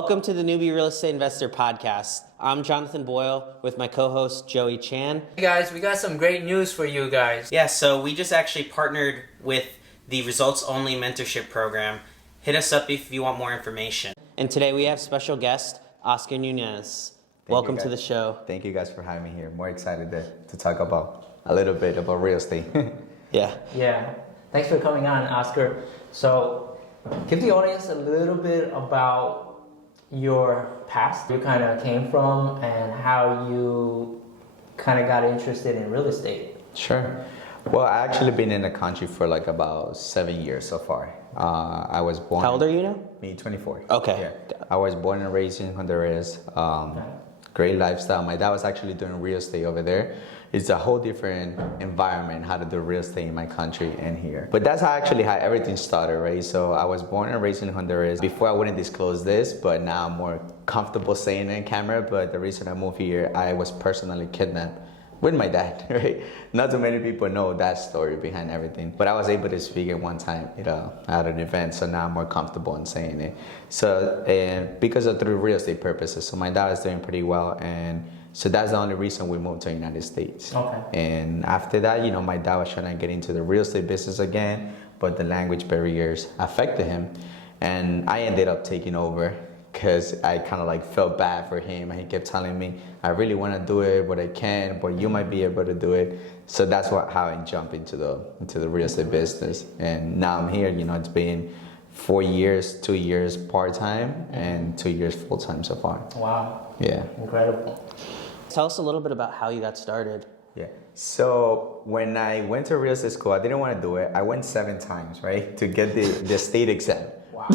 Welcome to the Newbie Real Estate Investor Podcast. I'm Jonathan Boyle with my co-host Joey Chan. Hey guys, we got some great news for you guys. Yeah, so we just actually partnered with the Results Only Mentorship Program. Hit us up if you want more information. And today we have special guest, Oscar Nunez. Welcome to the show. Thank you guys for having me here. More excited to talk about a little bit about real estate. Yeah. Thanks for coming on, Oscar. So, give the audience a little bit about your past, you kind of came from, and how you kind of got interested in real estate. Sure. Well, I actually been in the country for like about 7 years so far. I was born. How old are you now? Me, 24. Okay. Yeah. I was born and raised in Honduras. Great lifestyle. My dad was actually doing real estate over there. It's a whole different environment how to do real estate in my country and here. But that's how everything started, right? So I was born and raised in Honduras. Before I wouldn't disclose this, but now I'm more comfortable saying it in camera. But the reason I moved here, I was personally kidnapped with my dad, right? Not too many people know that story behind everything. But I was able to speak at one time, at an event, so now I'm more comfortable in saying it. So, and because of through real estate purposes, so my dad is doing pretty well, and so that's the only reason we moved to the United States. Okay. And after that, my dad was trying to get into the real estate business again, but the language barriers affected him, and I ended up taking over, because I kind of like felt bad for him, and he kept telling me, I really want to do it, but I can't, but you might be able to do it. So that's how I jumped into the real estate business. And now I'm here. It's been 4 years, 2 years part-time, and 2 years full-time so far. Wow. Yeah. Incredible. Tell us a little bit about how you got started. Yeah. So when I went to real estate school, I didn't want to do it. I went 7 times, right, to get the state exam. Wow.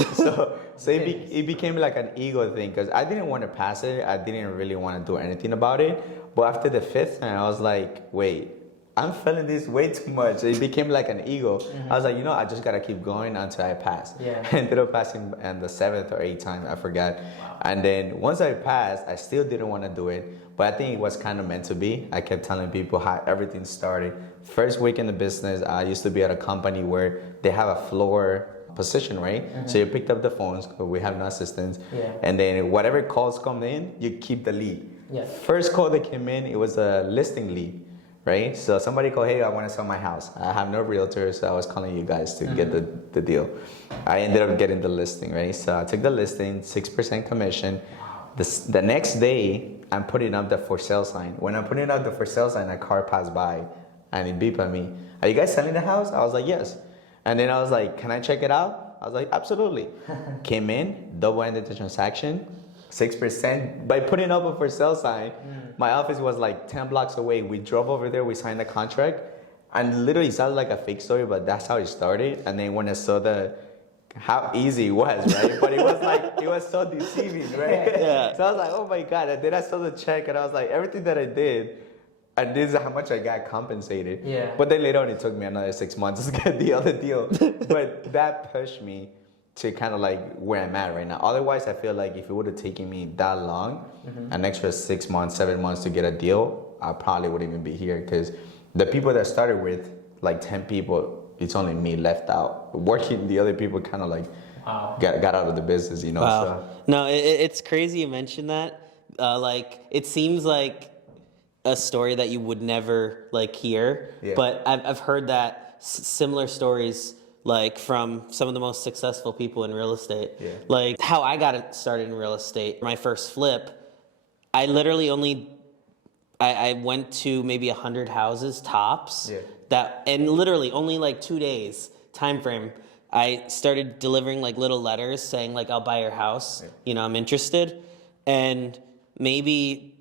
So it became like an ego thing, because I didn't want to pass it. I didn't really want to do anything about it. But after the 5th time, I was like, wait, I'm feeling this way too much. It became like an ego. Mm-hmm. I was like, I just got to keep going until I pass. Yeah. I ended up passing on the 7th or 8th time, I forgot. Wow. And then once I passed, I still didn't want to do it. But I think it was kind of meant to be. I kept telling people how everything started. First week in the business, I used to be at a company where they have a floor position, right? Mm-hmm. So you picked up the phones, but we have no assistants. Yeah. And then whatever calls come in, you keep the lead. Yeah. First call that came in, it was a listing lead, right? So somebody called, hey, I want to sell my house. I have no realtor, so I was calling you guys to get the deal. I ended up getting the listing, right? So I took the listing, 6% commission. The next day, I'm putting up the for sale sign. When I'm putting up the for sale sign, a car passed by and it beeped at me. Are you guys selling the house? I was like, yes. And then I was like, can I check it out? I was like, absolutely. Came in, double-ended the transaction, 6%. By putting up a for sale sign, my office was like 10 blocks away. We drove over there, we signed the contract, and literally it sounded like a fake story, but that's how it started. And then when I saw how easy it was, right? But it was so deceiving, right? Yeah. So I was like, oh my God. And then I saw the check, and I was like, everything that I did, and this is how much I got compensated. Yeah. But then later on, it took me another 6 months to get the other deal. But that pushed me to kind of like where I'm at right now. Otherwise, I feel like if it would have taken me that long, an extra 6 months, 7 months to get a deal, I probably wouldn't even be here, because the people that started with, like 10 people, it's only me left out. Working, the other people kind of like got out of the business, Wow. So. No, it's crazy you mentioned that. It seems like a story that you would never hear, but I've heard that similar stories from some of the most successful people in real estate. Yeah. Like how I got started in real estate, my first flip, I literally I went to maybe 100 houses tops. Yeah. And literally only 2 days time frame, I started delivering little letters saying I'll buy your house, I'm interested. And maybe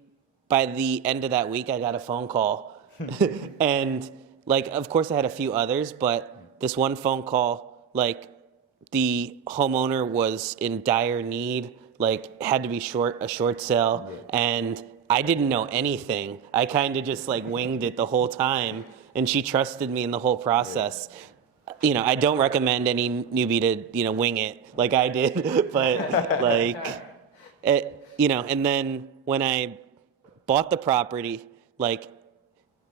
by the end of that week, I got a phone call. And of course I had a few others, but this one phone call, the homeowner was in dire need, had to be a short sale. And I didn't know anything. I kind of just winged it the whole time. And she trusted me in the whole process. I don't recommend any newbie to, wing it like I did, but and then when I bought the property,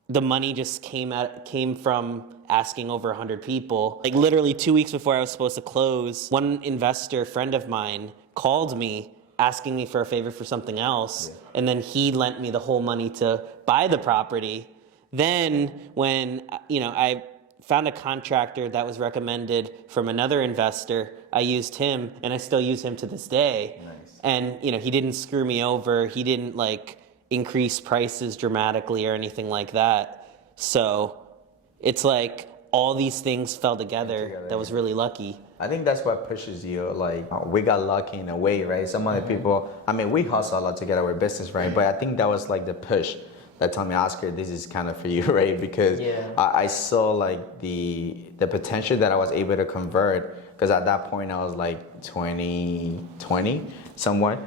the money just came from asking over 100 people. Literally 2 weeks before I was supposed to close, one investor friend of mine called me asking me for a favor for something else, and then he lent me the whole money to buy the property. Then when I found a contractor that was recommended from another investor, I used him, and I still use him to this day. Nice. And he didn't screw me over. He didn't like increase prices dramatically or anything like that. So it's like all these things fell together. That was really lucky. I think that's what pushes you. Like, we got lucky in a way, right? Some other people, I mean, we hustle a lot to get our business, right? But I think that was like the push that told me, Oscar, this is kind of for you, right? Because I saw like the potential that I was able to convert. Because at that point I was like 20 somewhat.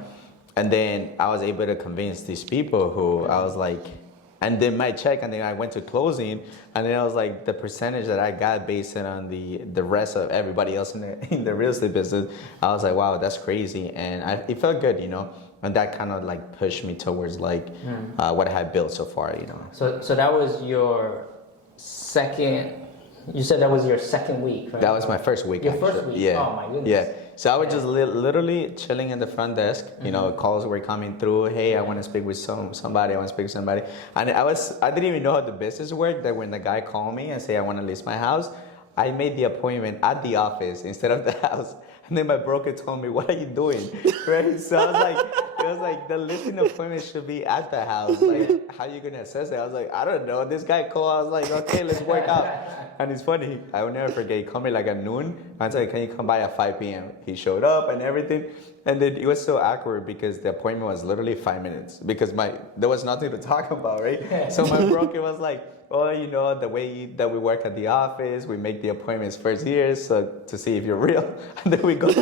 And then I was able to convince these people who I was like, and then my check, and then I went to closing, and then I was like, the percentage that I got based on the rest of everybody else in the real estate business, I was like, wow, that's crazy. And it felt good, and that kind of like pushed me towards like what I had built so far, So that was your second, you said that was your second week, right? That was my first week. Your first week? Yeah. Oh my goodness. Yeah. So I was just literally chilling in the front desk. Calls were coming through. Hey, I want to speak with somebody. I want to speak with somebody. And I didn't even know how the business worked. That when the guy called me and say I want to list my house, I made the appointment at the office instead of the house. And then my broker told me, "What are you doing?" Right? So I was like, it was like the listing appointment should be at the house. Like, how you gonna assess it? I was like, I don't know. This guy called. I was like, okay, let's work out. And it's funny. I will never forget. He called me like at noon. I said, can you come by at 5 p.m.? He showed up and everything. And then it was so awkward because the appointment was literally 5 minutes because there was nothing to talk about, right? So my broker was like, oh, the way that we work at the office, we make the appointments first here so to see if you're real. And then we go to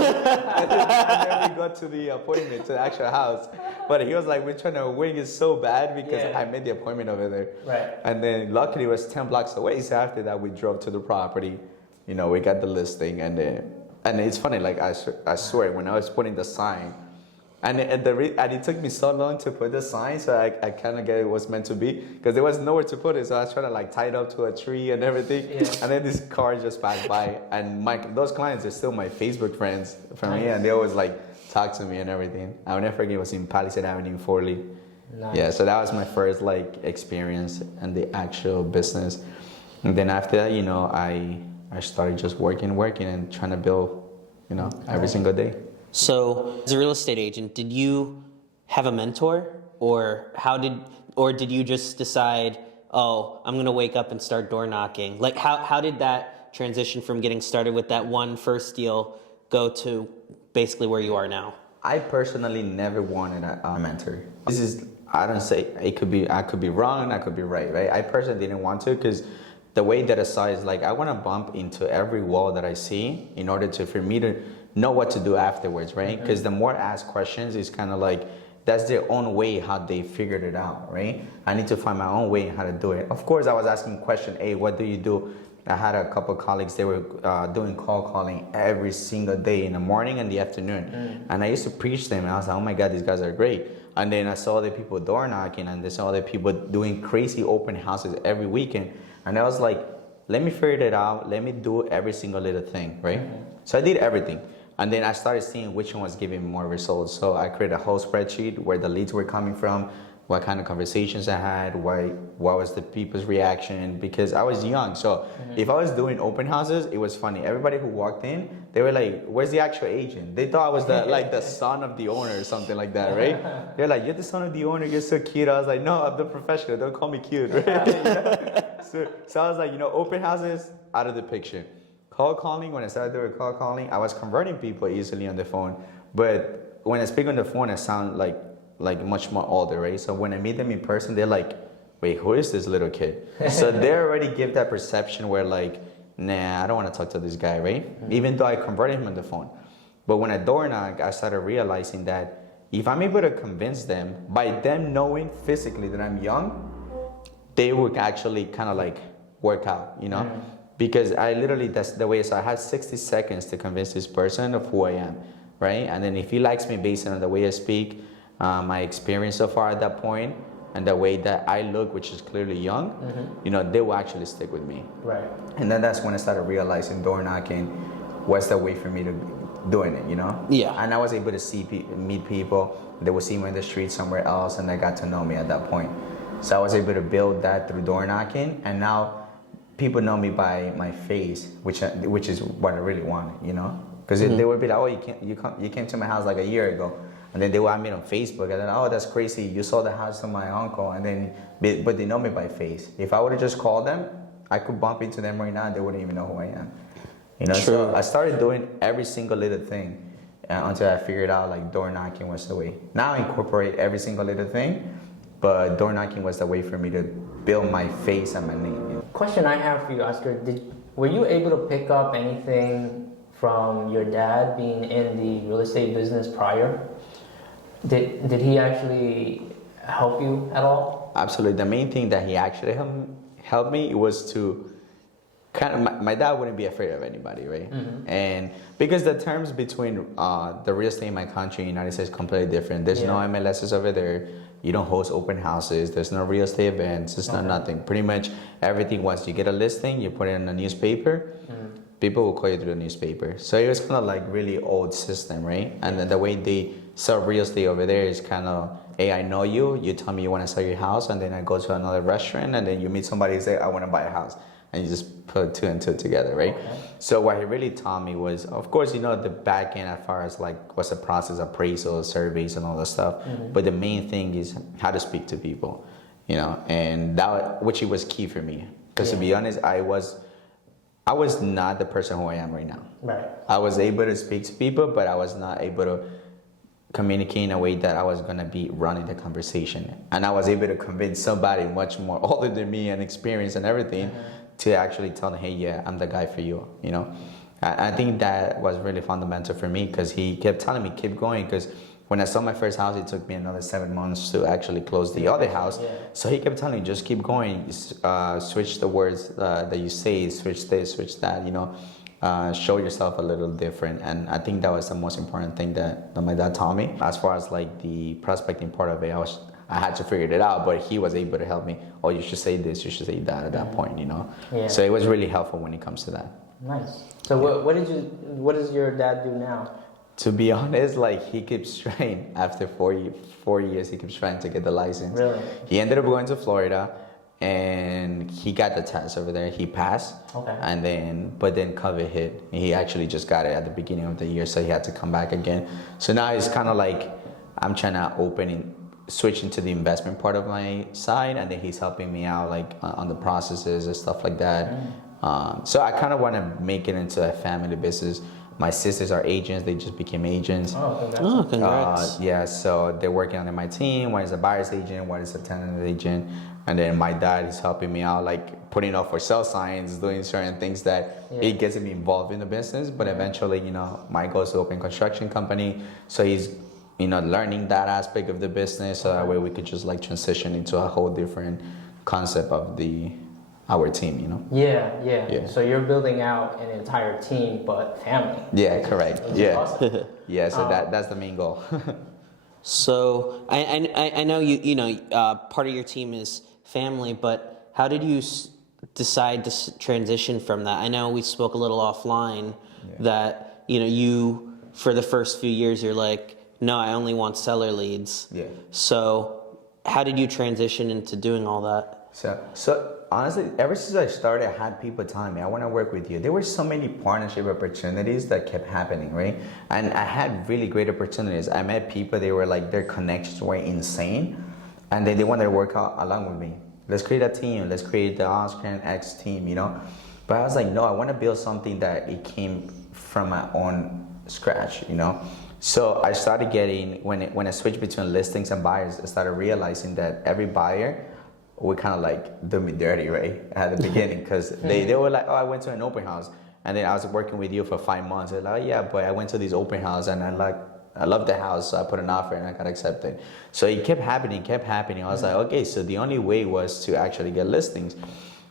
the appointment, to the actual house. But he was like, we're trying to wing it so bad because I made the appointment over there. Right. And then luckily it was 10 blocks away. So after that, we drove to the property. We got the listing. And it's funny, like I swear, when I was putting the sign, and it took me so long to put the sign, so I kind of get it was meant to be, because there was nowhere to put it, so I was trying to like tie it up to a tree and everything, and then this car just passed by, and those clients are still my Facebook friends from me, and they always like talk to me and everything. I will never forget, it was in Palisade Avenue in Fort Lee. Nice. Yeah, so that was my first like experience in the actual business, and then after that, I started just working and trying to build, every single day. So, as a real estate agent, did you have a mentor, or did you just decide, oh, I'm gonna wake up and start door knocking? Like, how did that transition from getting started with that one first deal go to basically where you are now? I personally never wanted a mentor. I don't say it could be. I could be wrong. I could be right. I personally didn't want to, because the way that I saw is like I want to bump into every wall that I see in order for me to know what to do afterwards, right? Because the more I ask questions, it's kind of like that's their own way how they figured it out, right? I need to find my own way how to do it. Of course, I was asking question, hey, what do you do? I had a couple of colleagues, they were doing call calling every single day in the morning and the afternoon. And I used to preach them, and I was like, oh my God, these guys are great. And then I saw other people door knocking, and I saw other people doing crazy open houses every weekend. And I was like, let me figure it out. Let me do every single little thing, right? So I did everything. And then I started seeing which one was giving me more results. So I created a whole spreadsheet where the leads were coming from, what kind of conversations I had, what was the people's reaction, because I was young. So if I was doing open houses, it was funny. Everybody who walked in, they were like, where's the actual agent? They thought I was the son of the owner or something like that, right? They're like, you're the son of the owner, you're so cute. I was like, no, I'm the professional, don't call me cute, right? So I was like, open houses, out of the picture. Call calling, when I started doing call calling, I was converting people easily on the phone. But when I speak on the phone, I sound like much more older, right? So when I meet them in person, they're like, wait, who is this little kid? So they already give that perception where like, nah, I don't want to talk to this guy, right? Even though I converted him on the phone. But when I door knock, I started realizing that if I'm able to convince them, by them knowing physically that I'm young, they would actually kind of like work out, Because I literally, that's the way, so I had 60 seconds to convince this person of who I am, right? And then if he likes me based on the way I speak, my experience so far at that point, and the way that I look, which is clearly young, they will actually stick with me. Right. And then that's when I started realizing door knocking was the way for me doing it, you know? Yeah. And I was able to meet people. They would see me in the street somewhere else, and they got to know me at that point. So I was able to build that through door knocking, and now people know me by my face, which is what I really wanted, you know? Because they would be like, oh, you came to my house like a year ago, and then they would meet on Facebook, and then, oh, that's crazy, you sold the house to my uncle, and then but they know me by face. If I would have just called them, I could bump into them right now, and they wouldn't even know who I am. You know, True. so I started doing every single little thing until I figured out like door knocking was the way. Now I incorporate every single little thing, but door knocking was the way for me to build my face and my name. You know? Question I have for you, Oscar: were you able to pick up anything from your dad being in the real estate business prior? Did he actually help you at all? Absolutely. The main thing that he actually helped me was to kind of, my dad wouldn't be afraid of anybody, right? And because the terms between the real estate in my country and United States is completely different. There's no MLSs over there. You don't host open houses. There's no real estate events. It's not nothing. Pretty much everything, once you get a listing, you put it in a newspaper, people will call you through the newspaper. So it was kind of like really old system, right? And then the way they sell real estate over there is kind of, hey, I know you. You tell me you want to sell your house, and then I go to another restaurant, and then you meet somebody and say, I want to buy a house. And you just put two and two together, right? Okay. So what he really taught me was, of course, you know, the back end as far as like what's the process, appraisals, surveys, and all that stuff. But the main thing is how to speak to people, you know, and that, which it was key for me. Because to be honest, I was not the person who I am right now. Right. I was able to speak to people, but I was not able to communicate in a way that I was going to be running the conversation. And I was able to convince somebody much more older than me and experienced and everything to actually tell them, hey, yeah, I'm the guy for you, you know. I think that was really fundamental for me, because he kept telling me, keep going, because when I sold my first house, it took me another 7 months to actually close the other house. So he kept telling me, just keep going, switch the words that you say, switch this, switch that, you know, show yourself a little different. And I think that was the most important thing that my dad taught me. As far as like the prospecting part of it, I had to figure it out, but he was able to help me. Oh, you should say this, you should say that at that point, you know. So it was really helpful when it comes to that. Nice. So what does your dad do now? To be honest, like he keeps trying. After 4 years, he keeps trying to get the license. Really? He ended up going to Florida, and he got the test over there. He passed. Okay. But then COVID hit. He actually just got it at the beginning of the year, so he had to come back again. So now it's kind of like I'm trying to switch into the investment part of my side, and then he's helping me out like on the processes and stuff like that. So I kind of want to make it into a family business. My sisters are agents. They just became agents. Oh, congrats. Yeah, so they're working under my team. One is a buyer's agent, one is a tenant agent. And then my dad is helping me out, like putting up for sale signs, doing certain things that he gets me involved in the business. But eventually, you know, my goal is to open a construction company. So he's, you know, learning that aspect of the business, so that way we could just like transition into a whole different concept of our team, you know? Yeah. So you're building out an entire team, but family. Yeah, correct. Awesome. Yeah, so that's the main goal. So I know you know part of your team is family, but how did you decide to transition from that? I know we spoke a little offline that, you know, you, for the first few years, you're like, no, I only want seller leads. Yeah. So how did you transition into doing all that? So honestly, ever since I started, I had people telling me, I want to work with you. There were so many partnership opportunities that kept happening, right? And I had really great opportunities. I met people, they were like, their connections were insane. And then they wanted to work out along with me. Let's create a team. Let's create the Oscar and X team, you know? But I was like, no, I want to build something that it came from my own scratch, you know? So I started getting, when I switched between listings and buyers, I started realizing that every buyer would kind of like do me dirty, right? At the beginning, because they were like, oh, I went to an open house. And then I was working with you for 5 months. They're like, oh, yeah, but I went to this open house and I love the house, so I put an offer and I got accepted. So it kept happening. I was like, okay, so the only way was to actually get listings.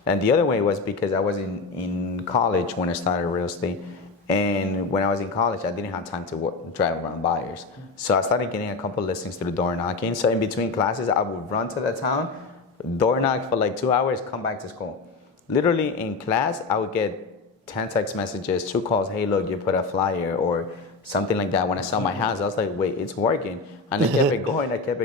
And the other way was because I was in college when I started real estate. And when I was in college, I didn't have time to drive around buyers. So I started getting a couple listings through door knocking. So in between classes, I would run to the town, door knock for like 2 hours, come back to school. Literally in class, I would get 10 text messages, 2 calls, hey, look, you put a flyer, or something like that. When I saw my house, I was like, wait, it's working. And I kept it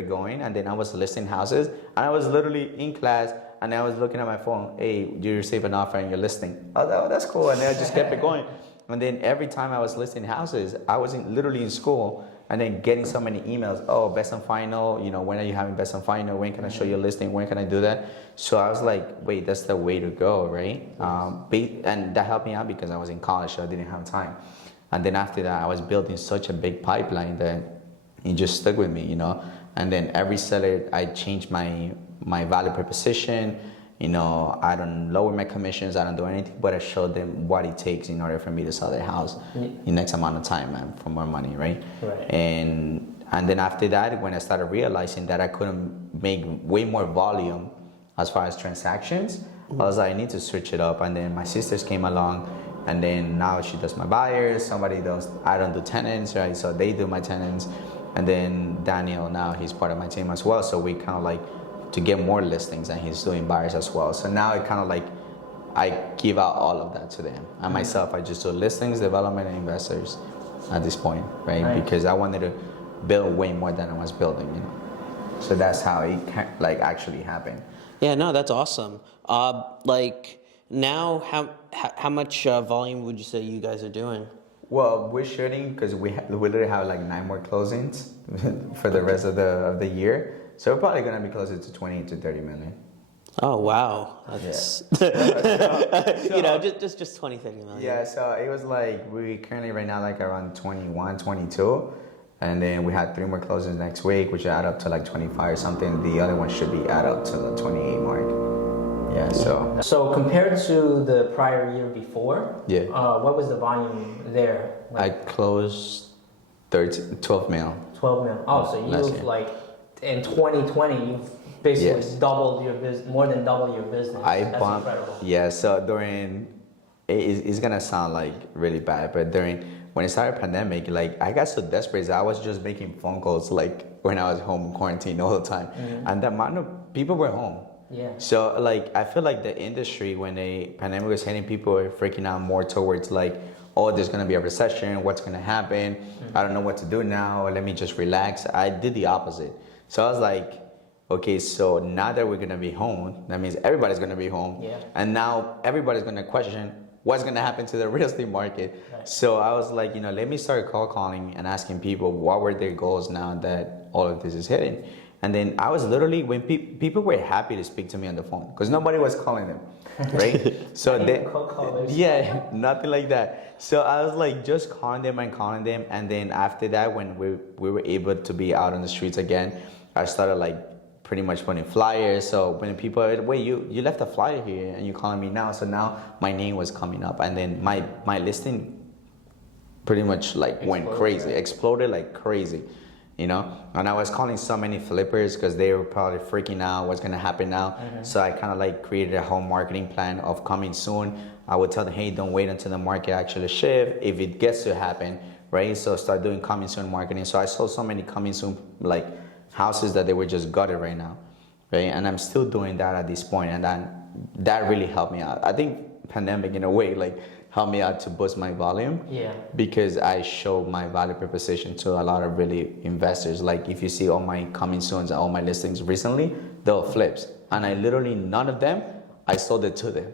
going, and then I was listing houses, and I was literally in class, and I was looking at my phone, hey, you received an offer and you're listing. I was like, oh, that's cool, and then I just kept it going. And then every time I was listing houses, I was literally in school, and then getting so many emails, oh, best and final, you know, when are you having best and final? When can I show you a listing? When can I do that? So I was like, wait, that's the way to go, right? And that helped me out because I was in college, so I didn't have time. And then after that, I was building such a big pipeline that it just stuck with me, you know? And then every seller, I changed my value proposition. You know, I don't lower my commissions, I don't do anything, but I show them what it takes in order for me to sell their house in X amount of time and for more money, right? And then after that, when I started realizing that I couldn't make way more volume as far as transactions, I was like, I need to switch it up. And then my sisters came along, and then now she does my buyers, I don't do tenants, right? So they do my tenants. And then Daniel, now he's part of my team as well. So we kind of like, to get more listings, and he's doing buyers as well. So now it kind of like, I give out all of that to them. And myself, I just do listings, development, and investors at this point, right? Because I wanted to build way more than I was building, you know? So that's how it like actually happened. Yeah, no, that's awesome. Like now, how much volume would you say you guys are doing? Well, we're shooting because we literally have like 9 more closings for the rest of the year. So we're probably gonna be closer to 20 to 30 million. Oh wow, that's you know, just 20, 30 million. Yeah, so it was like we currently right now like around 21, 22, and then we had 3 more closings next week, which add up to like 25 or something. The other one should be add up to the 28 mark. Yeah, so. So compared to the prior year before, yeah, what was the volume there? I closed 12 mil. 12 mil. Oh, so you've like. In 2020, you've basically doubled your business, more than double your business. That's incredible. Yeah, so it's gonna sound like really bad, but when it started pandemic, like I got so desperate that I was just making phone calls like when I was home quarantined all the time, and the amount of people were home. Yeah. So like I feel like the industry, when the pandemic was hitting, people were freaking out more towards like, oh, there's gonna be a recession, what's gonna happen? I don't know what to do now, let me just relax. I did the opposite. So I was like, okay, so now that we're gonna be home, that means everybody's gonna be home. Yeah. And now everybody's gonna question what's gonna happen to the real estate market. Right. So I was like, you know, let me start calling and asking people what were their goals now that all of this is hitting. And then I was literally, when people were happy to speak to me on the phone, because nobody was calling them, right? So yeah, nothing like that. So I was like just calling them, and then after that, when we were able to be out on the streets again, I started like pretty much putting flyers. So when people are, wait, you left a flyer here and you're calling me now. So now my name was coming up, and then my listing pretty much like went crazy, exploded like crazy, you know. And I was calling so many flippers because they were probably freaking out what's gonna happen now. So I kind of like created a whole marketing plan of coming soon. I would tell them, hey, don't wait until the market actually shift if it gets to happen, right? So start doing coming soon marketing. So I saw so many coming soon like houses that they were just gutted right now, right? And I'm still doing that at this point, and that really helped me out. I think pandemic in a way like helped me out to boost my volume, because I showed my value proposition to a lot of really investors. Like if you see all my coming soons, all my listings recently, they were flips, and I literally none of them I sold it to them,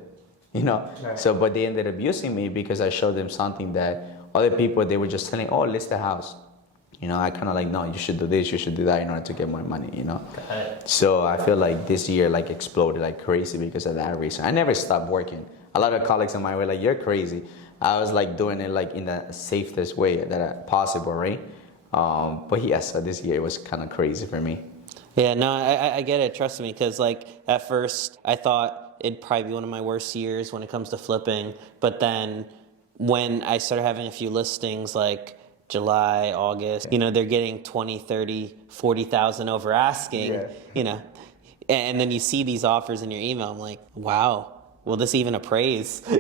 you know. Right. So but they ended up using me because I showed them something that other people, they were just telling, oh, list the house. You know, I kind of like, no, you should do this, you should do that in order to get more money, you know? So I feel like this year like exploded like crazy because of that reason. I never stopped working. A lot of colleagues of mine were like, you're crazy. I was like doing it like in the safest way that possible, right? But yeah, so this year was kind of crazy for me. Yeah, no, I get it, trust me, because like at first I thought it'd probably be one of my worst years when it comes to flipping. But then when I started having a few listings like July, August, you know, they're getting 20, 30, 40,000 over asking, you know, and then you see these offers in your email. I'm like, wow, will this even appraise? Yeah,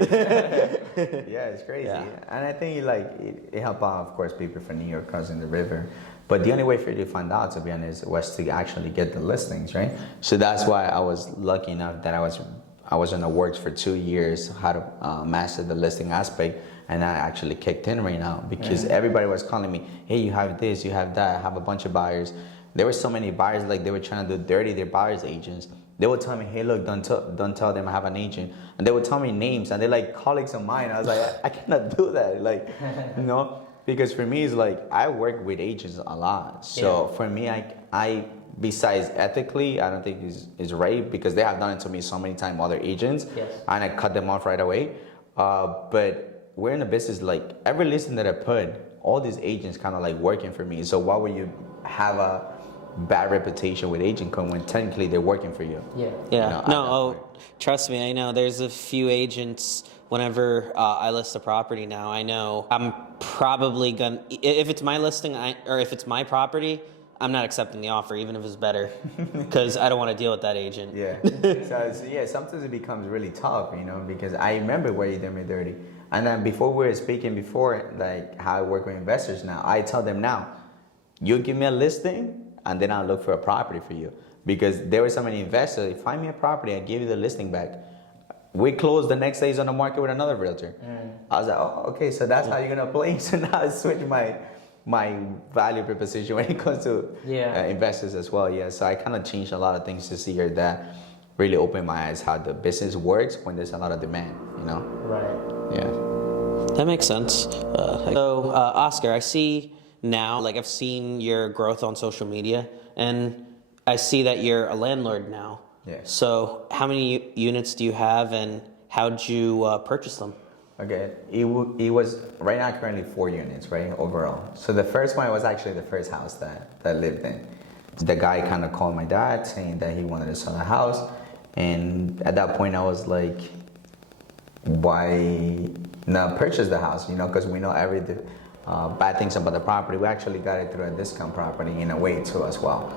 it's crazy. Yeah. And I think like it helped out, of course, people from New York crossing the river. But the only way for you to find out, to be honest, was to actually get the listings, right? So that's why I was lucky enough that I was in the works for 2 years, how to master the listing aspect. and I actually kicked in right now because everybody was calling me, hey, you have this, you have that, I have a bunch of buyers. There were so many buyers, like they were trying to do dirty their buyers agents. They would tell me, hey, look, don't tell them I have an agent. And they would tell me names, and they're like colleagues of mine. I was like, I cannot do that. Like, you know, because for me, it's like, I work with agents a lot. So for me, I besides ethically, I don't think is right because they have done it to me so many times, other agents, and I cut them off right away. But we're in a business, like every listing that I put, all these agents kind of like working for me. So why would you have a bad reputation with agent come when technically they're working for you? Yeah. You know, No, trust me, I know there's a few agents. Whenever I list a property now, I know I'm probably gonna, if it's my listing or if it's my property, I'm not accepting the offer, even if it's better, because I don't want to deal with that agent. Yeah. So sometimes it becomes really tough, you know, because I remember where you did me dirty. And then before we were speaking before, like how I work with investors now, I tell them now, you give me a listing, and then I'll look for a property for you. Because there were so many investors, find me a property, I give you the listing back. We closed the next day, is on the market with another realtor. I was like, oh, okay, so that's how you're gonna play. So now I switch my value proposition when it comes to investors as well. Yeah, so I kind of changed a lot of things this year that really opened my eyes how the business works when there's a lot of demand, you know? Right. Yeah. That makes sense. Oscar, I see now, like I've seen your growth on social media, and I see that you're a landlord now. Yeah. So how many units do you have, and how'd you purchase them? Okay, it was right now currently 4 units, right, overall. So the first one was actually the first house that I lived in. The guy kind of called my dad saying that he wanted to sell the house, and at that point I was like, why not purchase the house, you know, because we know bad things about the property. We actually got it through a discount property in a way too as well.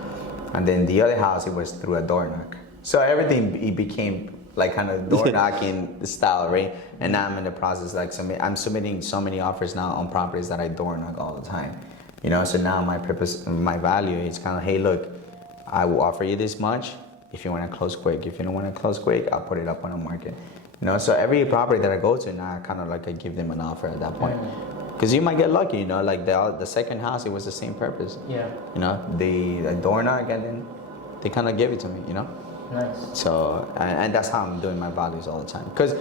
And then the other house, it was through a door knock. So everything, it became like kind of door knocking style, right? And now I'm in the process, like I'm submitting so many offers now on properties that I door knock all the time. You know, so now my purpose, my value is kind of, hey, look, I will offer you this much if you want to close quick. If you don't want to close quick, I'll put it up on the market. You know, so every property that I go to now, I kind of like I give them an offer at that point. Because you might get lucky, you know, like the second house, it was the same purpose. Yeah. You know, the door knock, and then they kind of gave it to me, you know? Nice. So, and that's how I'm doing my values all the time. Because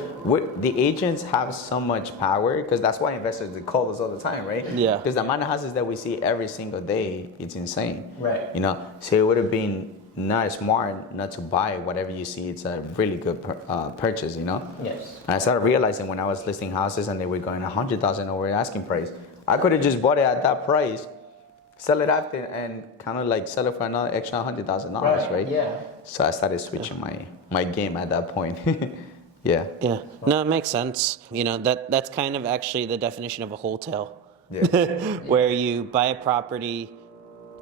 the agents have so much power, because that's why investors, they call us all the time, right? Yeah. Because the amount of houses that we see every single day, it's insane. Right. You know, so it would have been not smart not to buy whatever you see. It's a really good purchase, you know? Yes. And I started realizing when I was listing houses and they were going 100,000 over asking price, I could have just bought it at that price, sell it after, and kind of like sell it for another extra $100,000, right? Yeah. So I started switching my game at that point. Yeah. Yeah. No, it makes sense. You know, that's kind of actually the definition of a wholesale. Yeah. Where you buy a property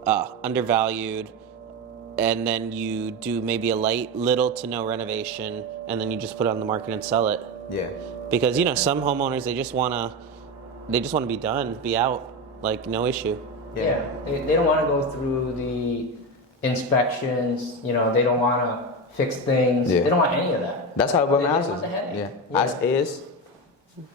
undervalued, and then you do maybe a little to no renovation, and then you just put it on the market and sell it. Yeah. Because, you know, some homeowners, they just want to be done, be out, like no issue. Yeah. They don't want to go through the inspections, you know, they don't want to fix things. Yeah. They don't want any of that. That's how I buy They my just houses. want the headache. Yeah. As is.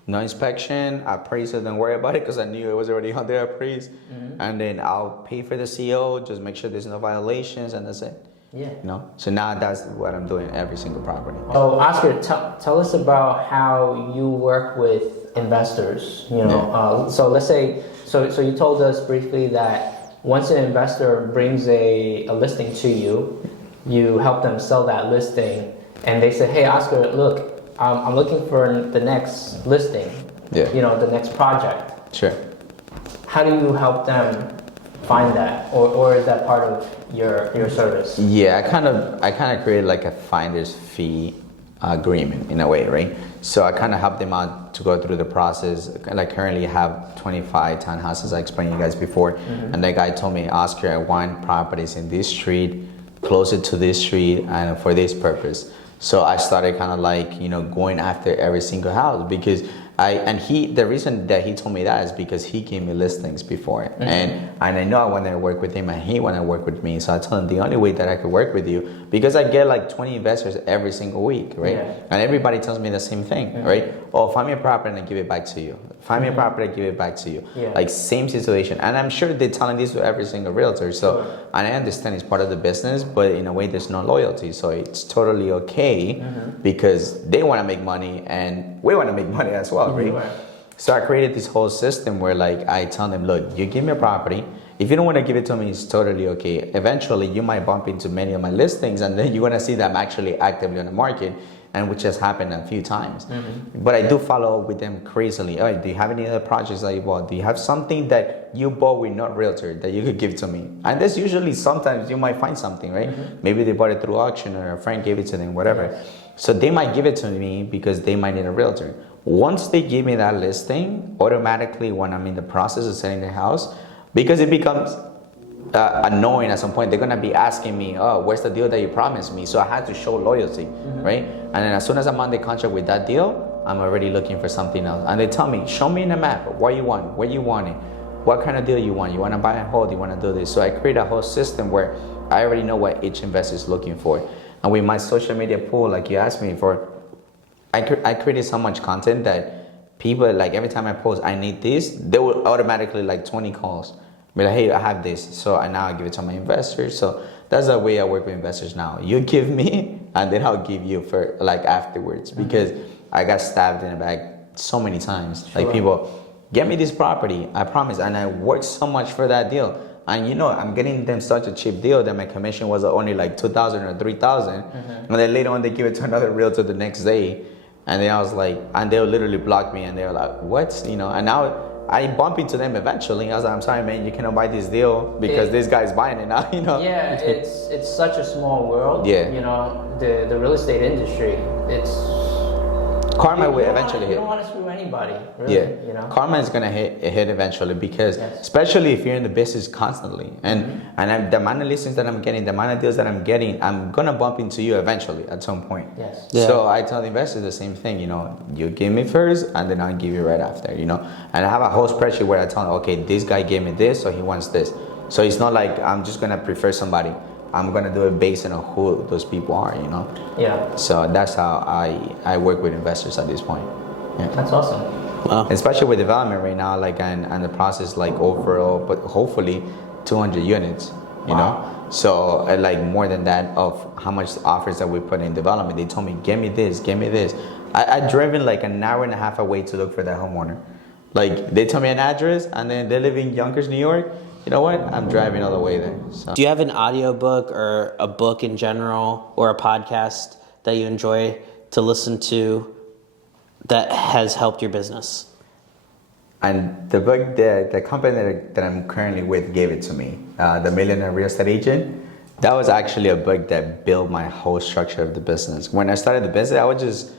No inspection. I appraise it. Don't worry about it because I knew it was already on there appraised. And then I'll pay for the CO. Just make sure there's no violations, and that's it. Yeah. You know. So now that's what I'm doing every single property. So Oscar, tell us about how you work with investors. You know, so let's say, so you told us briefly that once an investor brings a listing to you, you help them sell that listing, and they say, hey Oscar, look, I'm looking for the next listing. Yeah. You know, the next project. Sure. How do you help them find that, or is that part of your service? Yeah, I kind of created like a finder's fee agreement in a way, right? So I kind of help them out to go through the process. Like currently I have 25 townhouses, I explained to you guys before, and the guy told me, Oscar, I want properties in this street, closer to this street, and for this purpose. So I started kind of like, you know, going after every single house, because the reason that he told me that is because he gave me listings before, and I know I wanted to work with him, and he wanted to work with me. So I told him the only way that I could work with you, because I get like 20 investors every single week, right? Yeah. And everybody tells me the same thing, right? Oh, find me a property and I give it back to you. Find me a property, I give it back to you. Yeah. Like same situation, and I'm sure they're telling this to every single realtor. So and I understand it's part of the business, but in a way, there's no loyalty, so it's totally okay because they want to make money and we want to make money as well, right? Right. So I created this whole system where like I tell them, look, you give me a property. If you don't want to give it to me, it's totally okay. Eventually, you might bump into many of my listings, and then you're gonna see that I'm actually actively on the market, and which has happened a few times. But I do follow up with them crazily. Oh, do you have any other projects that you bought? Do you have something that you bought with not realtor that you could give to me? And that's usually sometimes you might find something, right? Maybe they bought it through auction or a friend gave it to them, whatever. So they might give it to me because they might need a realtor. Once they give me that listing, automatically when I'm in the process of selling the house, because it becomes annoying at some point, they're gonna be asking me, oh, where's the deal that you promised me? So I had to show loyalty, right? And then as soon as I'm on the contract with that deal, I'm already looking for something else. And they tell me, show me in the map what you want, where you want it, what kind of deal you want. You wanna buy and hold, you wanna do this. So I create a whole system where I already know what each investor is looking for. And with my social media pool, like you asked me for, I created so much content that people, like every time I post, I need this, they will automatically like 20 calls. Be like, hey, I have this. So now I give it to my investors. So that's the way I work with investors now. You give me, and then I'll give you for like afterwards, because I got stabbed in the back so many times. Sure. Like people, get me this property, I promise. And I worked so much for that deal. And you know, I'm getting them such a cheap deal that my commission was only like 2,000 or 3,000. And then later on, they give it to another realtor the next day. And then I was like, and they'll literally block me, and they're like, what? You know, and now I bump into them eventually. I was like, I'm sorry, man, you cannot buy this deal because this guy's buying it now, you know? Yeah, it's such a small world. Yeah. You know, the real estate industry, it's... Karma will eventually You hit. don't want to screw anybody, really, Yeah, you know? karma is gonna hit eventually, because Yes. especially if you're in the business constantly, and the amount of listings that I'm getting, the amount of deals that I'm getting, I'm gonna bump into you eventually at some point. Yes. Yeah. So I tell the investors the same thing, you know, you give me first, and then I'll give you right after, you know. And I have a whole spreadsheet where I tell them, okay, this guy gave me this, so he wants this. So it's not like I'm just gonna prefer somebody. I'm gonna do it based on who those people are, you know. Yeah, So that's how I work with investors at this point. Yeah. that's awesome. Wow. Especially with development right now, like and the process, like overall, but hopefully 200 units, you know. So like more than that of how much offers that we put in development. They told me, give me this, give me this. I driven like an hour and a half away to look for that homeowner. Like they tell me an address, and then they live in Yonkers, New York. You know what? I'm driving all the way there. So. Do you have an audiobook or a book in general or a podcast that you enjoy to listen to that has helped your business? And the book, the company that I'm currently with gave it to me, The Millionaire Real Estate Agent. That was actually a book that built my whole structure of the business. When I started the business, I was just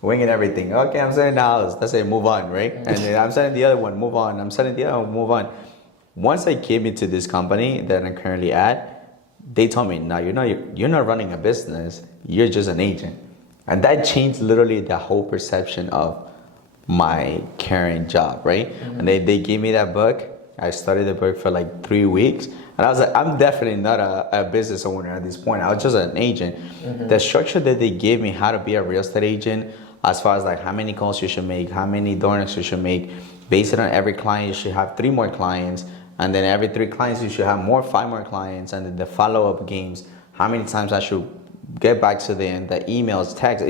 winging everything. Okay, I'm selling the house. That's it, move on, right? And then I'm selling the other one, move on. I'm selling the other one, move on. Once I came into this company that I'm currently at, they told me, no, you're not running a business. You're just an agent. And that changed literally the whole perception of my current job, right? And they gave me that book. I studied the book for like 3 weeks. And I was like, I'm definitely not a business owner at this point. I was just an agent. The structure that they gave me, how to be a real estate agent, as far as like how many calls you should make, how many door knocks you should make, based on every client, you should have 3 more clients. And then every 3 clients, you should have 5 more clients. And then the follow-up games, how many times I should get back to them, the emails, texts.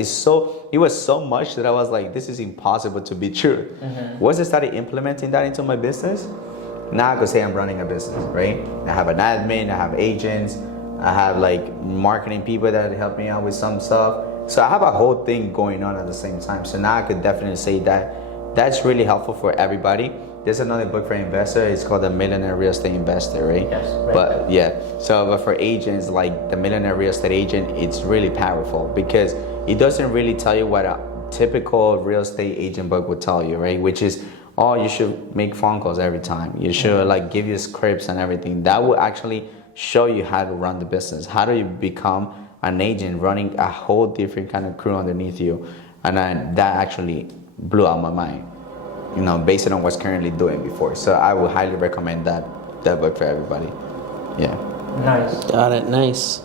It was so much that I was like, this is impossible to be true. Once I started implementing that into my business, now I could say I'm running a business, right? I have an admin, I have agents, I have like marketing people that help me out with some stuff. So I have a whole thing going on at the same time. So now I could definitely say that that's really helpful for everybody. There's another book for investor. It's called The Millionaire Real Estate Investor, right? Yes, right. But yeah, but for agents, like The Millionaire Real Estate Agent, it's really powerful because it doesn't really tell you what a typical real estate agent book would tell you, right? Which is, oh, you should make phone calls every time. You should like give you scripts and everything. That will actually show you how to run the business. How do you become an agent running a whole different kind of crew underneath you? And then that actually blew out my mind, based on what's currently doing before. So I would highly recommend that book for everybody. Yeah. Nice. Got it. Nice.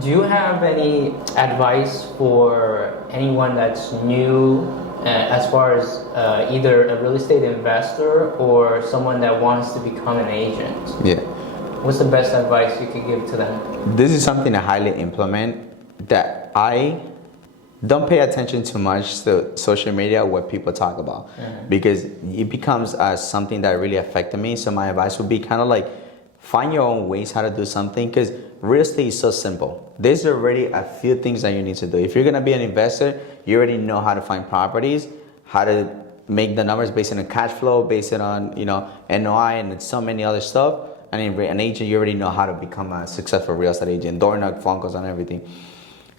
Do you have any advice for anyone that's new as far as either a real estate investor or someone that wants to become an agent? Yeah. What's the best advice you could give to them? This is something I highly implement, that I don't pay attention too much to social media, what people talk about, because it becomes something that really affected me. So my advice would be kind of like, find your own ways how to do something, because real estate is so simple. There's already a few things that you need to do. If you're gonna be an investor, you already know how to find properties, how to make the numbers based on the cash flow, based on NOI and so many other stuff. And an agent, you already know how to become a successful real estate agent, door knock, phone calls, and everything.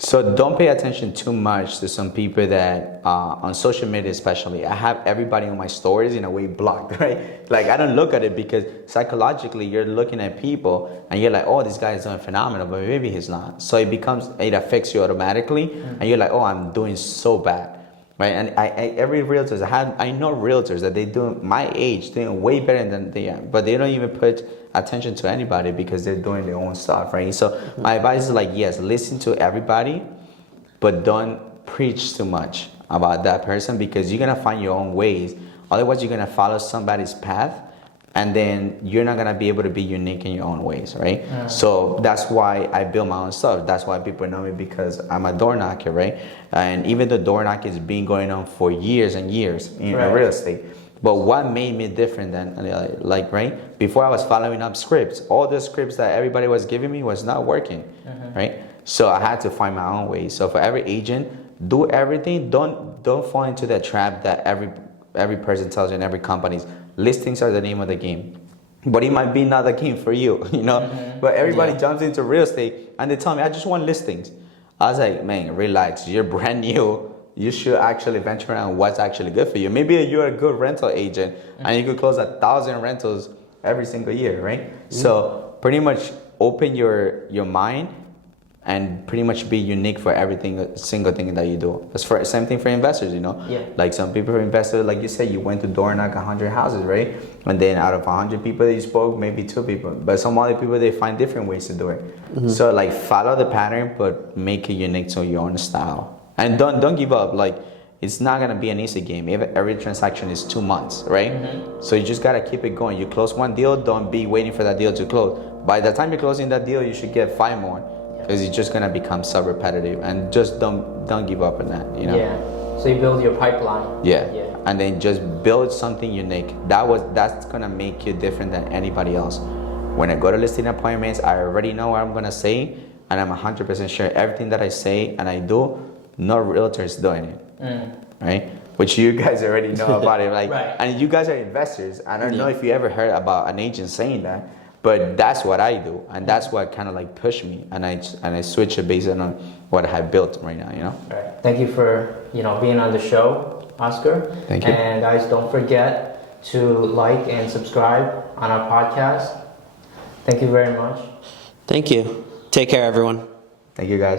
So don't pay attention too much to some people that on social media, especially. I have everybody on my stories in a way blocked, right? Like I don't look at it because psychologically you're looking at people and you're like, oh, this guy is doing phenomenal, but maybe he's not. So it affects you automatically, and you're like, oh, I'm doing so bad, right? And every realtors I know realtors that they do my age doing way better than they are, but they don't even put attention to anybody because they're doing their own stuff, right? So my advice is like, yes, listen to everybody, but don't preach too much about that person, because you're gonna find your own ways. Otherwise, you're gonna follow somebody's path, and then you're not gonna be able to be unique in your own ways, right? So that's why I build my own stuff. That's why people know me, because I'm a door knocker, right? And even though door knocking has been going on for years and years in real estate. But what made me different than, right? Before I was following up scripts. All the scripts that everybody was giving me was not working, right? So I had to find my own way. So for every agent, do everything. Don't fall into that trap that every person tells you in every company. Listings are the name of the game. But it might be not the game for you, But everybody jumps into real estate and they tell me, I just want listings. I was like, man, relax. You're brand new. You should actually venture around what's actually good for you. Maybe you're a good rental agent and you could close 1,000 rentals every single year, right? So pretty much open your mind and pretty much be unique for everything, single thing that you do. That's for same thing for investors, Like some people are investors, like you said, you went to door knock 100 houses, right? And then out of 100 people that you spoke, maybe 2 people. But some other people, they find different ways to do it. So like follow the pattern, but make it unique to your own style. And don't give up. Like, it's not gonna be an easy game. Every transaction is 2 months, right? So you just gotta keep it going. You close one deal, don't be waiting for that deal to close. By the time you're closing that deal, you should get 5 more, because it's just gonna become so repetitive. And just don't give up on that, Yeah. So you build your pipeline. Yeah. And then just build something unique. That's gonna make you different than anybody else. When I go to listing appointments, I already know what I'm gonna say, and I'm 100% sure everything that I say and I do, no realtor is doing it, right? Which you guys already know about it, like, and you guys are investors. I don't know if you ever heard about an agent saying that, but that's what I do, and that's what kind of like pushed me, and I switch it based on what I have built right now, Right. Thank you for being on the show, Oscar. Thank you. And guys, don't forget to like and subscribe on our podcast. Thank you very much. Thank you. Take care, everyone. Thank you, guys.